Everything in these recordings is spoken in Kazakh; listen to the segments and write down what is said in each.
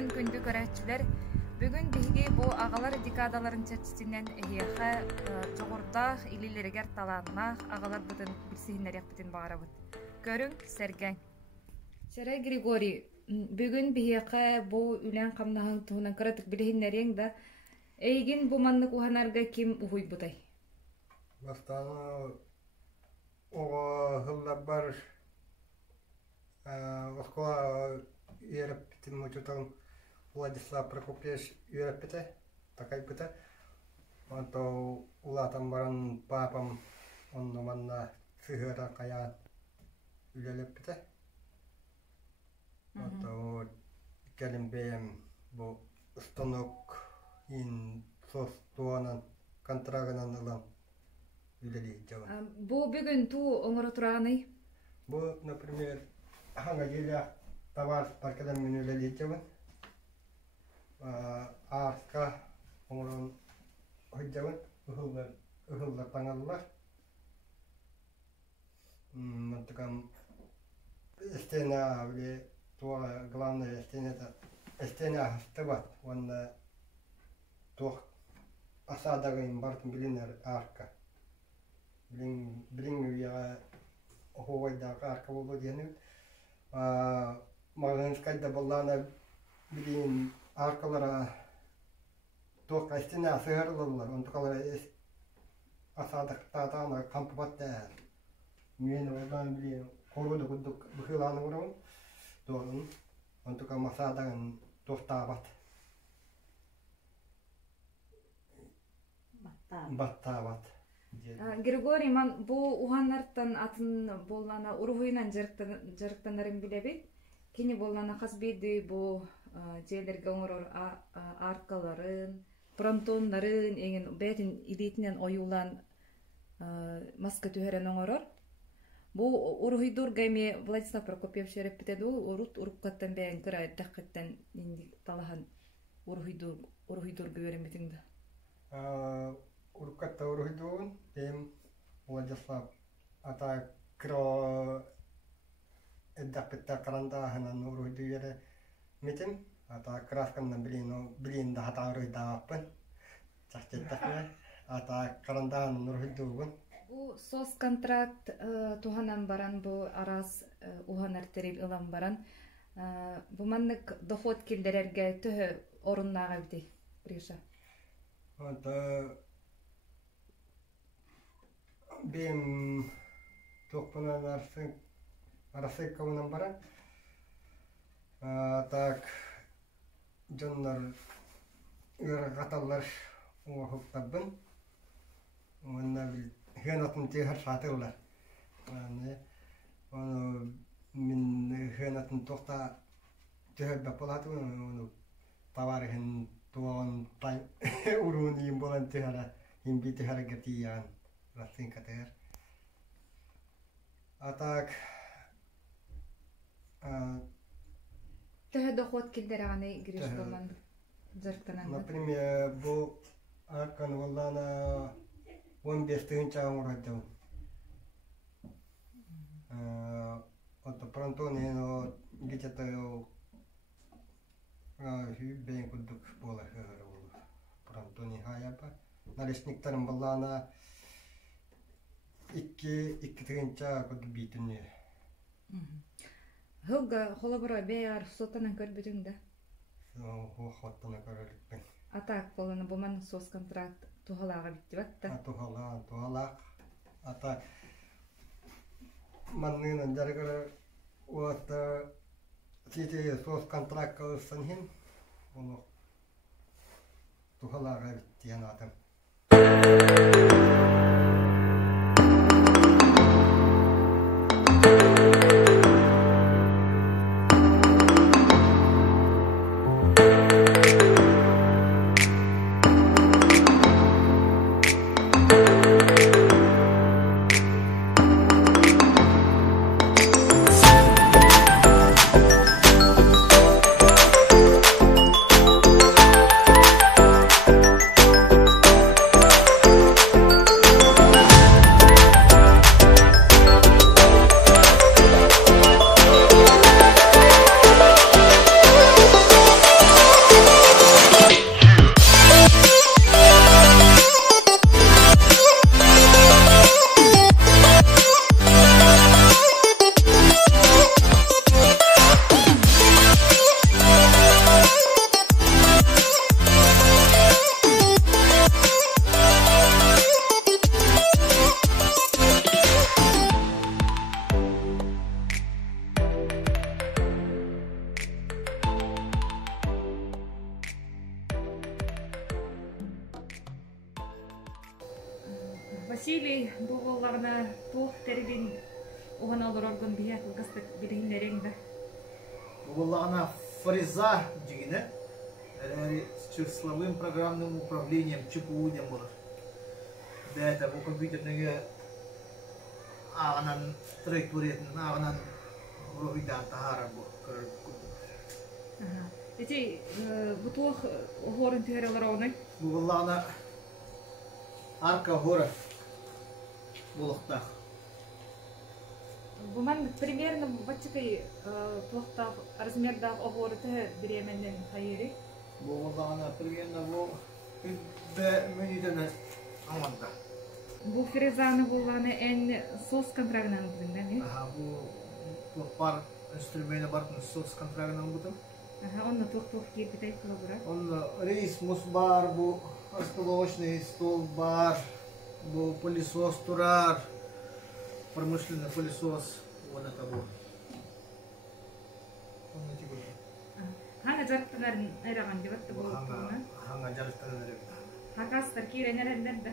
Күндэйэн күндү көрәчүләр. Бүгүн биһиги бу агалар декадаларын чэрчитинэн эһиэхэ жоғурдаах илилеригер талааннаах агалар бытын билсиһиннерек битин баарабыт. Көрүң сэргэн. Сэрэ Григорий, бүгүн биһиэхэ бу үлэн камнаһын туһунан кыратык билиһиннерең да эйгин бу маннык уханарга ким ухуйбутай? Бастаны ого хыллабар оскола ереп битин мучутан Владислав Прокопьевич ереп бите, такай бите. Ото улатан баран папам онно манна сыгыра кая үлелеп бите. Ото келимбеем бу станок ин сос туанан контрагынан алам үлелейт жабан. Бу бүгүн туу оңоро тураганы? Бу, например, ханга желя товар паркадан мен үлелейт жабан. Арка оңорон ойжабан, ухылдар таңаллар. Мантыкам стена, или туа главная стена стебат, он тух осадагын бартын билинер арка. Билин уяга ховайдага арка болду дегеним. Магынскайда боллана билин аркалара тух стена сыгырлылар, он tukалар осадак татана кампабатта. Мен ойдан билин коруду кудук быхыланы урун. Туан он тука масадагын тохтабат. Баттабат. Григорий, ман бу уханнартан атын боллана урухуйнан жарыктанарын билебит. Кини боллана хасбиди бу жерлерге оңорор аркаларын, фронтоннарын, эген бетин илитинен оюлан маска түһөрен оңорор. Бу урухуйдур гайме Владислав Прокопьевич репетеду урут уруккаттан бээн кыра даккаттан инди талахан урухуйдур гөөрен битиңде. Уруккатта урухуйдуун эм Владислав ата кро эддакпетта карандаханан урухуйдуйере митим ата краскандан билин да хата урухуйдааппын чахчеттакне ата карандаханан урухуйдуун. Бу сос контракт туханан баран бу арас уханар терил ылан баран бу маннык доход килдерерге төһө оруннага бити Гриша. Ата бем тохпанан арасы кавынан баран так жоннор гаталлар уохуктабын онна бил хэнатын техар шатылар. Оны мен хэнатын тохта техар баполату оны тавархэн туон тай уруни болан техара имби техара гатиян расин катер. Атак төһө доход килдераганы Гриш болман жарыктанан. Например, бу аркан воллана 15 тыгынча оңоройдум. Ото пронтони где-то бен кудук бола пронтони хаяпа. Наличниктарын боллана 2 тыгынча куду битүнү. Хылга холобора беяр сотанан көрбүтүңдө. Хоттана көрөлүкпен. Атак боланы буман сос контракт тухалага битти батта. Тухалак. Ата маннын жаргара вот сити сос контракт кылсынхин. Ону тухалага битти янатым. Василий буголларына тух тербин оған алыр оргон бия кылгастык билигиннерең да. Буголларына фреза дегені, әрі числовым программным управлением ЧПУ дем болар. Бәті бұл компьютернеге ағынан траекториятын ағынан рухидан тахара бұл көріп. Эти бутух хорын тегерелер оңай? Буголларына арка хора болықтақ. Буман примерно бачыкай туохтах размердах огорыты биременнен хайыри. Буголларына примерно бұл бә мүнидені аңланда. Бу фрезаны булганы эн сос контрагынан билген, Бұл бар инструменті бар сос контрагынан бұтым. Онна тух кирпитай кылабыра. Он рейс мус бар, бұл расколочный стол бар, бұл пылесос турар, промышленный пылесос, вот это был. Ханга жарыктарын айраган деп атты болуп турган. Ханга жарыктарын айраган. Хакастар киренерендер да.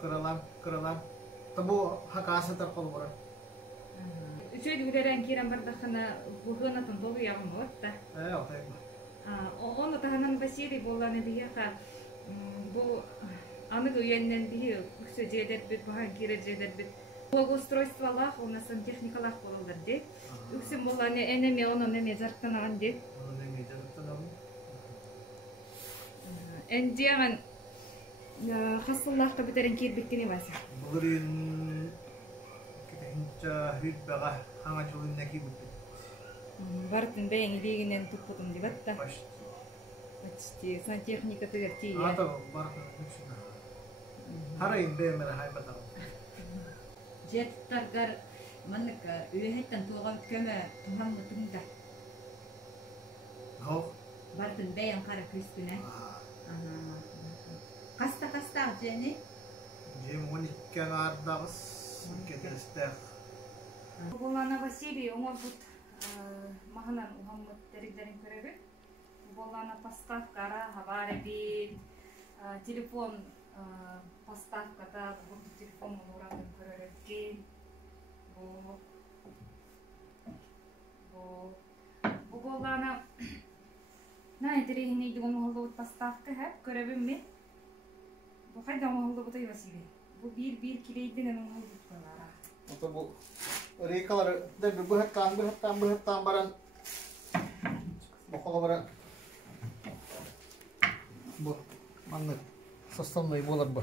Кыралам. Табу хакасы тарқал бара. Үчөйдү үлерен кирен бардахана бугынатын толу ягым болот да. Отайма. Оны таханан Василий болганы бияка бу анык үйөннен бии үксө жедербит, баган кире жедербит. Благоустройстволах, у нас сантехникалах бололар де. Үксүм болганы энеме онун эме жарыктанаган де. Эндияган хасыллахта битерен кирбиткени баса. Бүгүрүн кетенча хүтбага хаңа жолун неки бүтү. Бартын бейин илигинен туппутун деп атта. Почти сантехника тегер тие. Ата бартын хүчүнө. Харайын бемере хайбатам. Жеттаргар маннык үйөһөттөн туган көмө тухам бутунда. Хох. Бартын бейин кара күскүнө. Каста жени. Жем 12 ардагыс кетестер. Булана Василий оңорбут маханан Мухаммад теридерин көрөбү. Булана поставка ара хабареби телефон поставкада бул телефон уратын көрөрөткен. Бу булана найдерини дигон поставка ха көрөбүм мен. Бу кайда оңолду бутай Василий. Бу бир килейден оңолду калара. Ото бу рейкалар да быһаттан баран бокола бара. Бу манны составной болар бу.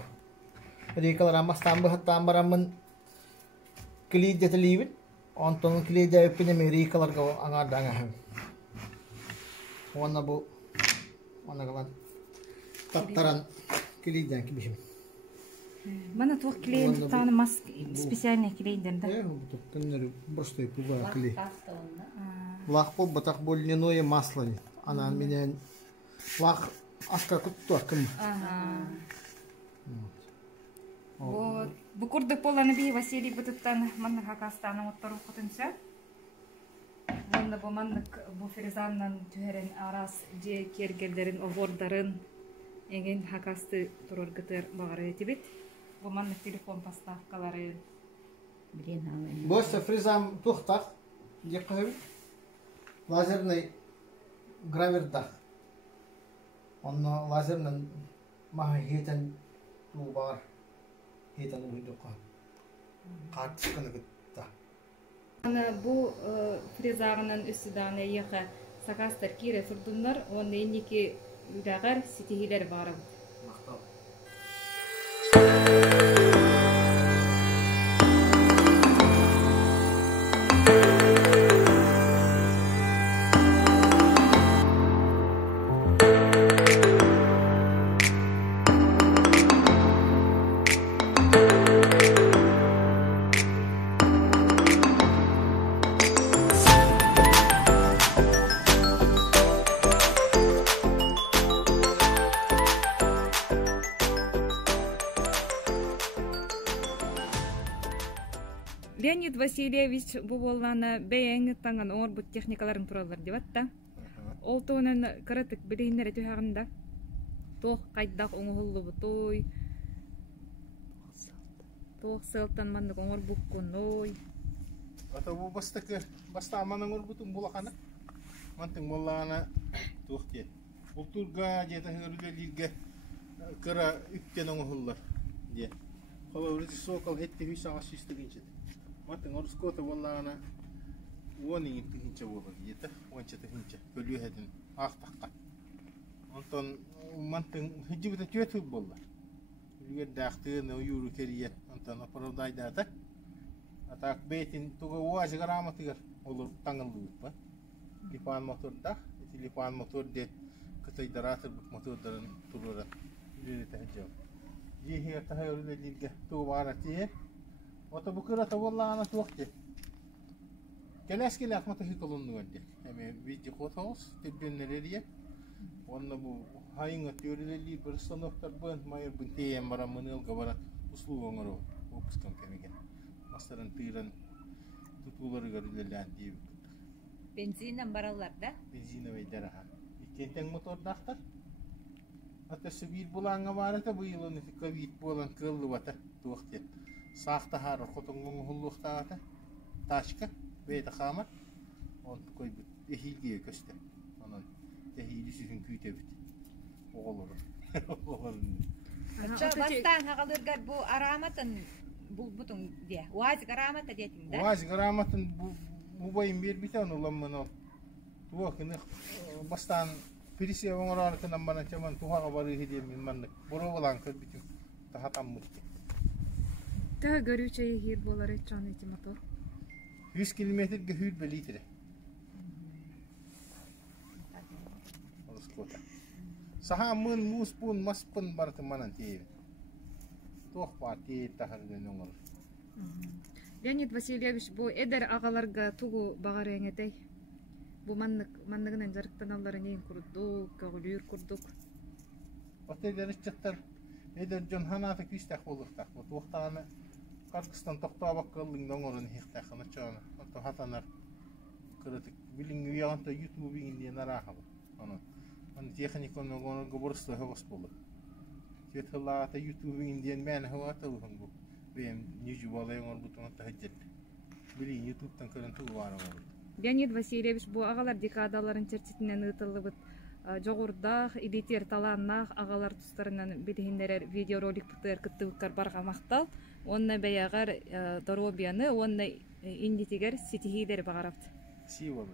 Рейкалар амастан быһаттан барамын клейде телибит. Онтон клейде өпүнеме рейкаларга аңардан ахым. Онна бу гаlan таптаран клейден кибишим. Мана тух клейн таны мас специальный клейден да. Вот теннер простой пуга клей. Лах пол батак бол льняное масло. Она меня лах аска куттуакым. Вот. Букурды поланы би Василий бутуттан манна хакастаны оттару кутунса. Манна бу маннык бу ферзаннан түһәрен арас же кергелдерин овордарын эген хакасты турар гытыр багары этибит. Бу маннык телефон поставкалары Билен алайын. Бос фрезам тухтах. Якы лазерный гравердах. Он лазерный маха хетен тубар. Хетен уйдука. Катышканы гытта. Ана бу фрезагынан үсүданы яха сакастар кире фурдуннар, он эники үрагар ситихилер бары. Мактал. Леонид Васильевич бу болланы бәйәңі таңан оңыр бұт техникаларын туралар деп атта. Ол тоонан кыратык билейнер түһәгендә. Тох кайдак оңголлу бутой. Тоқ сылтан манны оңор буккуной. Ата бу баста аманын орбутун булакана. Мантын боллана тоқте. Ултурга жета хөрүлелирге кыра үттен оңоллар. Де. Холоврити сокал хетти хүйсага систигинче. Мантын орскота боллана уонин тигинче болор жета. Онча тигинче. Көлү хедин ақтаққа. Онтон мантын хижибите чөтүп боллар. Үлгер дақтыны уюру керие. Онтон оправдайдата. Атак бейтин туга уазы гараматыгар олар таңылдыгыт ба. Липан моторда, эти липан мотор де катайдаратыр мотордарын турурат. Үлерете хаджау. Жихи тахай өрүлелилге туубара тие. Ота букыра таваллана туакте. Келескеле акмата хиколунну гадде. Эме видео фотос тиббеннерерие. Онна бу хайынга төрүлели бир станоктар бын майыр бын теем бара мынылга бара услугоңоро опускам кемеген. Мастарын тыйран тутулары көрүлелен дип. Бензинен баралар да? Бензина вейдераха. Икентен мотордактар. Ата субир буланга барата бу йылын ковид болан кылды бата туакте. Сахта хар хотоңгон хуллуктаата. Ташка вейда хамар. Он кой бу эхилге көстө. Анан эхили сүзүн күйтөбүт. Оголор. Ача бастан хагалыргар бу араматын бул бутун де. Уаз гарамата детин да? Уаз гараматын бу байым бербитен уламмын. Туакыны бастан Pirisi orang orang namanya cuman Tuhan kabari hidup mana boro bolang kerbitu tahatam mukti. Tah garucha hir bolare chane ti motor. 100 kilometer gehür belitre. Harus kota. Sahamun muspun maspun bartemanan ti. Tuh pati tahar dengar. Леонид Васильевич, бу эдер агаларга тугу багареңетей. Бу манныгынан жарыктан аллары нейин курдук, кагылюр курдук. Отелер чаттар эдер жон ханаты кистак болуктак. Вот вактаны Кыргызстан токтообак кылдың доңорун хихтахына чоона. Ото хатанар кырытык билинг уянта YouTube инден араха. Аны техниканы гонор гобурсто хавас болду. Четлаата YouTube инден мен хавата бу. Бем нижу балайгор бутун тахажет. Билин YouTube-тан көрөнтү бара болду. Леонид Васильевич, бу агалар декадаларын чэрчитинэн ытылыбыт жогордаах, идитер талааннаах агалар тустарынан билихиннерер видеоролик бутер кыттыбыккар барга мактал. Онна бәягар доробияны, онна индитигер ситихидер багарапты. Сива.